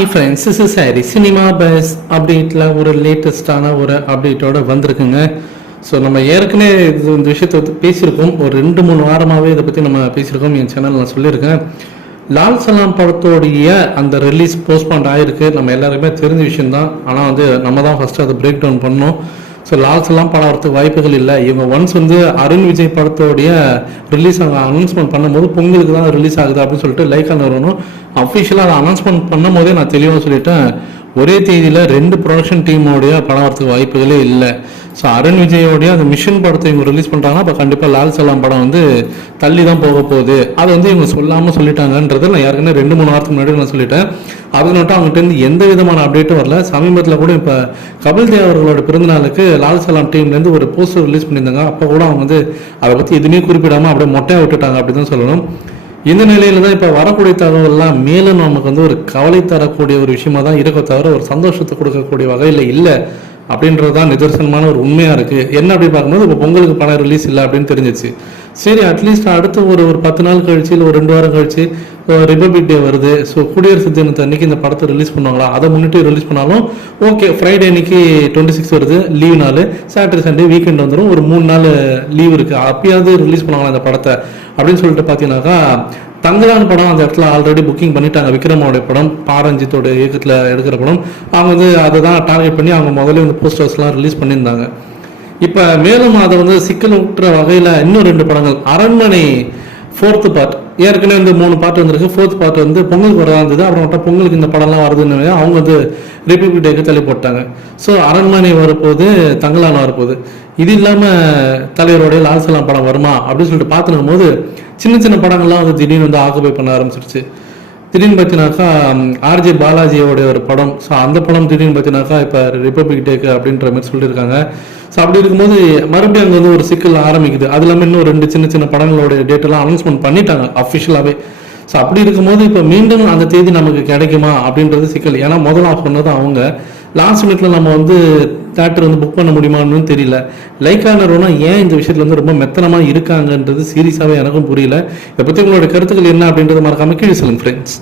Hi friends is sorry cinema buzz அப்டேட்டில் ஒரு லேட்டஸ்டான ஒரு அப்டேட்டோட வந்திருக்குங்க. ஸோ நம்ம ஏற்கனவே இது இந்த விஷயத்தை பேசியிருக்கோம். ஒரு ரெண்டு மூணு வாரமாகவே இதை பற்றி நம்ம பேசியிருக்கோம். என் சேனல் நான் சொல்லியிருக்கேன். லால் சலாம் படத்தோடைய அந்த ரிலீஸ் போஸ்ட்பாண்ட் ஆகிருக்கு நம்ம எல்லாருக்குமே தெரிஞ்ச விஷயம்தான். ஆனால் வந்து நம்ம தான் ஃபஸ்ட்டு அதை பிரேக் டவுன் பண்ணோம். ஸோ லாஸ் எல்லாம் படம் வரதுக்கு வாய்ப்புகள் இல்லை. இவங்க ஒன்ஸ் வந்து அருண் விஜய் படத்தோடைய ரிலீஸ் அவங்க அனௌன்ஸ்மெண்ட் பண்ணும்போது பொங்கலுக்கு தான் ரிலீஸ் ஆகுது அப்படின்னு சொல்லிட்டு லைக்கா நிறுவனம் அஃபிஷியலாக அதை அனௌன்ஸ்மெண்ட் பண்ணும் போதே நான் தெளிவாக சொல்லிட்டேன். ஒரே தேதியில் ரெண்டு ப்ரொடக்ஷன் டீமோடைய படம் வரத்துக்கு வாய்ப்புகளே இல்லை. ஸோ அருண் விஜயோடைய அந்த மிஷன் படத்தை இவங்க ரிலீஸ் பண்ணுறாங்கன்னா அப்போ கண்டிப்பாக லால் சலாம் படம் வந்து தள்ளி தான் போக போகுது. அதை வந்து இவங்க சொல்லாமல் சொல்லிட்டாங்கன்றது நான் ஏற்கனவே ரெண்டு மூணு வாரத்துக்கு முன்னாடி நான் சொல்லிட்டேன். அதை மட்டும் அவங்ககிட்ட எந்த விதமான அப்டேட்டும் வரல. சமீபத்தில் கூட இப்போ கபில் தேவ் அவர்களோட பிறந்தநாளுக்கு லால் சலாம் டீம்லேருந்து ஒரு போஸ்டர் ரிலீஸ் பண்ணியிருந்தாங்க. அப்போ கூட அவங்க வந்து அதை பற்றி எதுவுமே குறிப்பிடாமல் அப்படியே மொட்டையாக விட்டுட்டாங்க அப்படி தான் சொல்லணும். இந்த நிலையில தான் இப்போ வரக்கூடிய தகவல்லாம் மேலும் நமக்கு வந்து ஒரு கவலை தரக்கூடிய ஒரு விஷயமா தான் இருக்க தவிர ஒரு சந்தோஷத்தை கொடுக்கக்கூடிய வகையில் இல்லை அப்படின்றது தான் நிதர்சனமான ஒரு உண்மையாக இருக்குது என்ன அப்படி பார்க்கும்போது இப்போ பொங்கலுக்கு பணம் ரிலீஸ் இல்லை அப்படின்னு தெரிஞ்சிச்சு. சரி அட்லீஸ்ட் அடுத்து ஒரு ஒரு பத்து நாள் கழிச்சு இல்லை ஒரு ரெண்டு வாரம் கழிச்சு ரிபப்ளிக் டே வருது. ஸோ குடியரசு தினத்தை அன்னைக்கு இந்த படத்தை ரிலீஸ் பண்ணுவாங்களா? அதை முன்னிட்டு ரிலீஸ் பண்ணாலும் ஓகே ஃப்ரைடே அன்னைக்கு டுவெண்ட்டி சிக்ஸ் வருது லீவ் நாள். சாட்டர்டே சண்டே வீக்கெண்ட் வந்துடும் ஒரு மூணு நாள் லீவ் இருக்குது அப்பயாவது ரிலீஸ் பண்ணுவாங்களா இந்த படத்தை? அப்படின்னு சொல்லிட்டு பார்த்தீங்கன்னாக்கா தங்கலான் படம் அந்த இடத்துல ஆல்ரெடி புக்கிங் பண்ணிட்டாங்க. விக்ரமோடைய படம் பாரஞ்சித்தோட இயக்கத்தில் எடுக்கிற படம். அவங்க வந்து அதை தான் டார்கெட் பண்ணி அவங்க முதல்ல வந்து போஸ்டர்ஸ்லாம் ரிலீஸ் பண்ணியிருந்தாங்க. இப்போ மேலும் அதை வந்து சிக்கல் விட்டுற வகையில் இன்னும் ரெண்டு படங்கள். அரண்மனை ஃபோர்த்து பார்ட் ஏற்கனவே வந்து மூணு பார்ட் வந்திருக்கு. ஃபோர்த் பார்ட் வந்து பொங்கலுக்கு வரதா இருந்தது அப்புறம் பொங்கலுக்கு இந்த படம்லாம் வருதுன்னு அவங்க வந்து ரிப்பப்ளிக் டேக்கு தள்ளி போட்டாங்க. ஸோ அரண்மனை வரப்போகுது தங்கலான் வரப்போகுது. இது இல்லாமல் தலைவருடைய லால்சலாம் படம் வருமா? அப்படின்னு சொல்லிட்டு பார்த்துருக்கும் போது சின்ன சின்ன படங்கள்லாம் வந்து திடீர்னு வந்து ஆக்குபை பண்ண ஆரம்பிச்சிருச்சு. திடீர்னு பார்த்தீங்கன்னாக்கா ஆர்ஜே பாலாஜியோடைய ஒரு படம். ஸோ அந்த படம் திடீர்னு பார்த்தீங்கன்னாக்கா இப்போ ரிப்பப்ளிக் டேக்கு அப்படின்ற மாதிரி சொல்லியிருக்காங்க. ஸோ அப்படி இருக்கும்போது மறுபடியும் அங்கே வந்து ஒரு சிக்கல் ஆரம்பிக்குது. அது இல்லாமல் இன்னும் ரெண்டு சின்ன சின்ன படங்களோட டேட்டெல்லாம் அனௌன்ஸ்மெண்ட் பண்ணிட்டாங்க அஃபிஷியலாகவே ஸோ அப்படி இருக்கும்போது இப்போ மீண்டும் அந்த தேதி நமக்கு கிடைக்குமா அப்படின்றது சிக்கல். ஏன்னா முதல்ல ஆஃப் பண்ணது அவங்க. லாஸ்ட் மினிட்ல நம்ம வந்து தேட்டர் வந்து புக் பண்ண முடியுமான்னு தெரியல. லைக்கா நிறுவனம் ஏன் இந்த விஷயத்துல வந்து ரொம்ப மெத்தனமாக இருக்காங்கன்றது சீரியஸாகவே எனக்கும் புரியல. இதை பற்றி உங்களோட கருத்துக்கள் என்ன அப்படின்றது மறக்காம கீழே சொல்லுங்க ஃப்ரெண்ட்ஸ்